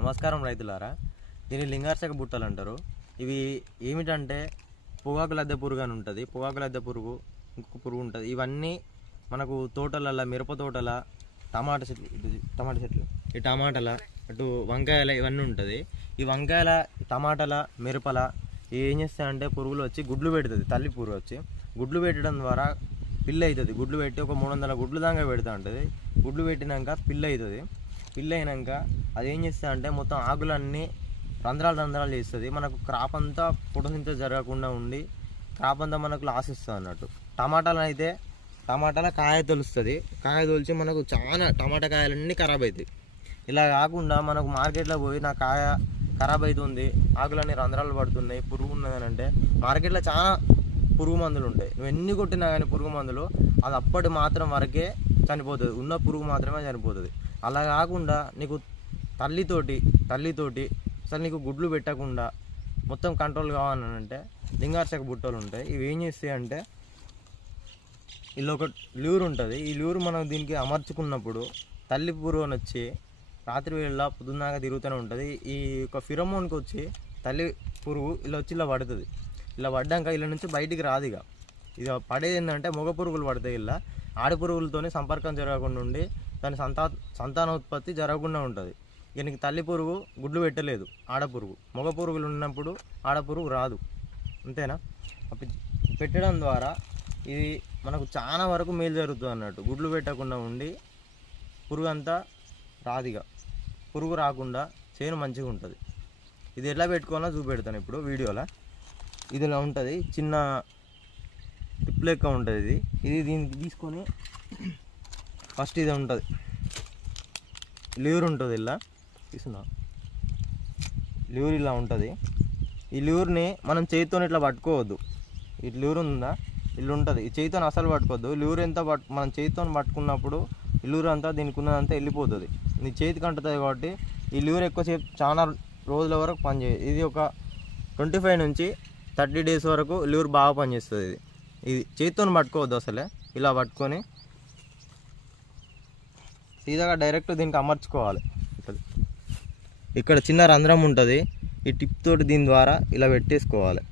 నమస్కారం రైతులారా. దీని లింగార్చక బుట్టలు అంటారు. ఇవి ఏమిటంటే పొగాకు లద్దె పురుగు అని ఉంటుంది, పొగాకు లద్దె పురుగు, ఇంకొక పురుగు ఉంటుంది. ఇవన్నీ మనకు తోటలలో, మిరప తోటల, టమాటా చెట్లు, ఈ టమాటాల, అటు వంకాయల ఇవన్నీ ఉంటుంది. ఈ వంకాయల, టమాటాల, మిరపల ఏం చేస్తాయంటే పురుగులు వచ్చి గుడ్లు పెడుతుంది. తల్లి పురుగు వచ్చి గుడ్లు పెట్టడం ద్వారా పిల్ల అవుతుంది. గుడ్లు పెట్టి ఒక 300 గుడ్లు దాకా పెడుతూ ఉంటుంది. గుడ్లు పెట్టినాక పిల్ల అవుతుంది. పిల్ల అయినాక అది ఏం చేస్తుంది అంటే మొత్తం ఆకులన్నీ రంధ్రాలు చేస్తుంది. మనకు క్రాప్ అంతా ఫోటోసింథసిస్ జరగకుండా ఉండి క్రాప్ అంతా మనకు లాస్ ఇస్తుంది అన్నట్టు. టమాటాలు అయితే టమాటాల కాయ తొలుస్తుంది. కాయ తొలిచి మనకు చాలా టమాటా కాయలన్నీ ఖరాబ్ అవుతాయి. ఇలా కాకుండా మనకు మార్కెట్లో పోయి నా కాయ ఖరాబ్ అవుతుంది, ఆకులన్నీ రంధ్రాలు పడుతున్నాయి, పురుగు ఉన్నదని అంటే మార్కెట్లో చాలా పురుగు మందులు ఉంటాయి. నువ్వు ఎన్ని కొట్టినా కానీ పురుగు మందులు అది అప్పటి మాత్రం వరకే చనిపోతుంది, ఉన్న పురుగు మాత్రమే చనిపోతుంది. అలా కాకుండా నీకు తల్లితోటి అసలు నీకు గుడ్లు పెట్టకుండా మొత్తం కంట్రోల్ కావాలంటే లింగార్చక బుట్టలు ఉంటాయి. ఇవి ఏం చేస్తాయి అంటే ఇలా ఒక ల్యూర్ ఉంటుంది. ఈ ల్యూర్ మనం దీనికి అమర్చుకున్నప్పుడు తల్లి పురుగు అని వచ్చి రాత్రి వేళ పొద్దున్నాక తిరుగుతూనే ఉంటుంది. ఈ యొక్క ఫిరమోన్కి వచ్చి తల్లి పురుగు ఇలా వచ్చి ఇలా పడుతుంది. ఇలా పడ్డాక ఇలా నుంచి బయటికి రాదు. ఇక పడేది ఏంటంటే మగ పురుగులు పడతాయి. ఇలా ఆడ పురుగులతోనే సంపర్కం జరగకుండా ఉండి దాని సంతానోత్పత్తి జరగకుండా ఉంటుంది. దీనికి తల్లి పురుగు గుడ్లు పెట్టలేదు, ఆడపురుగు. మగ పురుగులు ఉన్నప్పుడు ఆడపురుగు రాదు, అంతేనా? పెట్టడం ద్వారా ఇది మనకు చాలా వరకు మేలు జరుగుతుంది అన్నట్టు. గుడ్లు పెట్టకుండా ఉండి పురుగు అంతా రాదిగా, పురుగు రాకుండా చేను మంచిగా ఉంటుంది. ఇది ఎట్లా పెట్టుకోవాలో చూపెడతాను ఇప్పుడు వీడియోలో. ఇది ఇలా ఉంటుంది, చిన్న టిప్ లెక్క ఉంటుంది. ఇది దీనికి తీసుకొని ఫస్ట్ ఇది ఉంటుంది, ల్యూర్ ఉంటుంది. ఇలా తీసుకున్నా ల్యూర్ ఇలా ఉంటుంది. ఈ ల్యూర్ని మనం చేతితో ఇట్లా పట్టుకోవద్దు. ఈ ల్యూర్ ఉందా, ఇల్లు ఉంటుంది. ఈ చేతితో అసలు పట్టుకోవద్దు. ల్యూర్ ఎంత మనం చేతితో పట్టుకున్నప్పుడు ఈ ల్యూర్ అంతా దీనికి ఉన్నదంతా వెళ్ళిపోతుంది. నీ చేతికి అంటుతుంది కాబట్టి ఈ ల్యూర్ ఎక్కువసేపు చాలా రోజుల వరకు పనిచేయదు. ఇది ఒక 25 నుంచి 30 డేస్ వరకు ల్యూర్ బాగా పనిచేస్తుంది. ఇది చేతితో పట్టుకోవద్దు అసలే. ఇలా పట్టుకొని సీదాగా డైరెక్ట్ దీనికి అమర్చుకోవాలి. ఇక్కడ చిన్న రంధ్రం ఉంటుంది. ఈ టిప్ తోటి దీని ద్వారా ఇలా పెట్టేసుకోవాలి.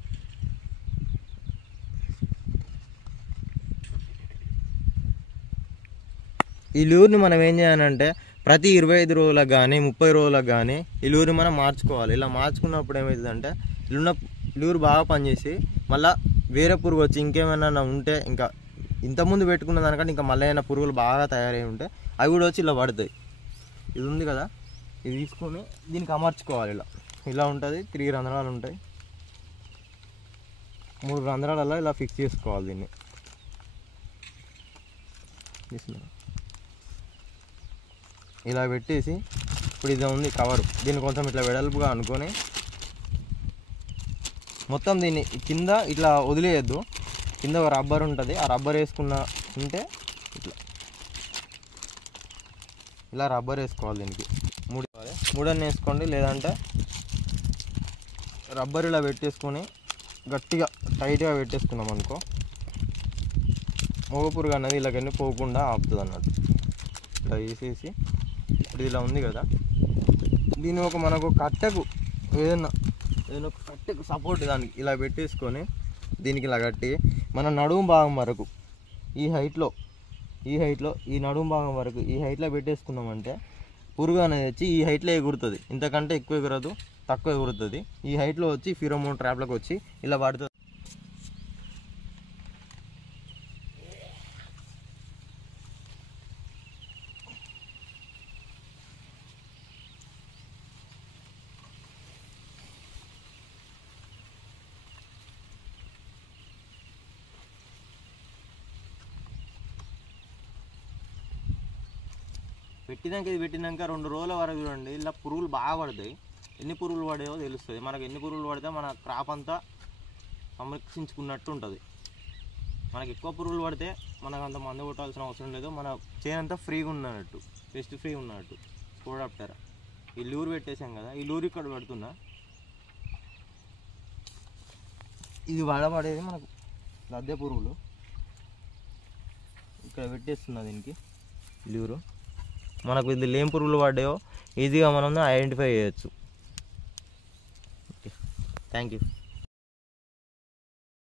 ఈ ల్యూర్ని మనం ఏం చేయాలంటే ప్రతి 25 రోజులకు కానీ 30 రోజులకు కానీ ఈ ల్యూర్ని మనం మార్చుకోవాలి. ఇలా మార్చుకున్నప్పుడు ఏమవుతుందంటే ఇల్లున్న ల్యూర్ బాగా పనిచేసి మళ్ళీ వేరే పురుగు వచ్చి ఇంకేమైనా ఉంటే, ఇంకా ఇంతకుముందు పెట్టుకున్న దానికంటే ఇంకా మళ్ళీ అయినా పురుగులు బాగా తయారై ఉంటే అవి కూడా వచ్చి ఇలా పడతాయి. ఇది ఉంది కదా, ఇది తీసుకొని దీనికి అమర్చుకోవాలి. ఇలా ఉంటుంది. 3 రంధ్రాలు ఉంటాయి. 3 రంధ్రాలలో ఇలా ఫిక్స్ చేసుకోవాలి దీన్ని. ఇలా పెట్టేసి ఇప్పుడు ఇది ఉంది కవరు, దీన్ని కొంచెం ఇట్లా వెడల్పుగా అనుకొని మొత్తం దీన్ని కింద ఇట్లా వదిలేయద్దు. కింద ఒక రబ్బర్ ఉంటుంది, ఆ రబ్బర్ వేసుకున్న ఉంటే ఇలా రబ్బర్ వేసుకోవాలి. దీనికి 3 వేసుకోండి, లేదంటే రబ్బర్ ఇలా పెట్టేసుకొని గట్టిగా టైట్గా పెట్టేసుకున్నాం అనుకో, మగ పురుగు అనేది ఇలాగన్నీ పోకుండా ఆపుతుంది అన్నట్టు. ఇలా వేసేసి ఇప్పుడు ఇలా ఉంది కదా, దీన్ని ఒక మనకు కట్టెకు ఏదైనా ఒక కట్టెకు సపోర్ట్ దానికి ఇలా పెట్టేసుకొని దీనికి ఇలా కట్టి మన నడుము భాగం వరకు ఈ హైట్లో ఈ నడుము భాగం వరకు ఈ హైట్లో పెట్టేసుకున్నామంటే పురుగు అనేది వచ్చి ఈ హైట్లో ఎగురుతుంది. ఇంతకంటే ఎక్కువ ఎగురదు, తక్కువ ఎగురుతుంది. ఈ హైట్లో వచ్చి ఫిరోమోన్ ట్రాప్లోకి వచ్చి ఇలా పడుతుంది. ఇది పెట్టినాక 2 రోజుల వరకు చూడండి, ఇలా పురుగులు బాగా పడతాయి. ఎన్ని పురుగులు పడాయో తెలుస్తుంది మనకు. ఎన్ని పురుగులు పడితే మన క్రాప్ అంతా సంరక్షించుకున్నట్టు ఉంటుంది. మనకి ఎక్కువ పురుగులు పడితే మనకు అంత మందు కొట్టాల్సిన అవసరం లేదు. మన చేను అంతా ఫ్రీగా ఉన్నట్టు, పెస్ట్ ఫ్రీ ఉన్నట్టు. కోడాప్టర్ ఈ ల్యూర్ పెట్టేసాం కదా, ఈ ల్యూర్ ఇక్కడ పెడుతున్నా. ఇది పడేది మనకు లద్దె పురుగులు. ఇక్కడ పెట్టేస్తున్నా దీనికి ల్యూరు. మనకు ఇది ఏం పురుగులు పడ్డాయో ఈజీగా మనం ఐడెంటిఫై చేయొచ్చు. Okay, thank you.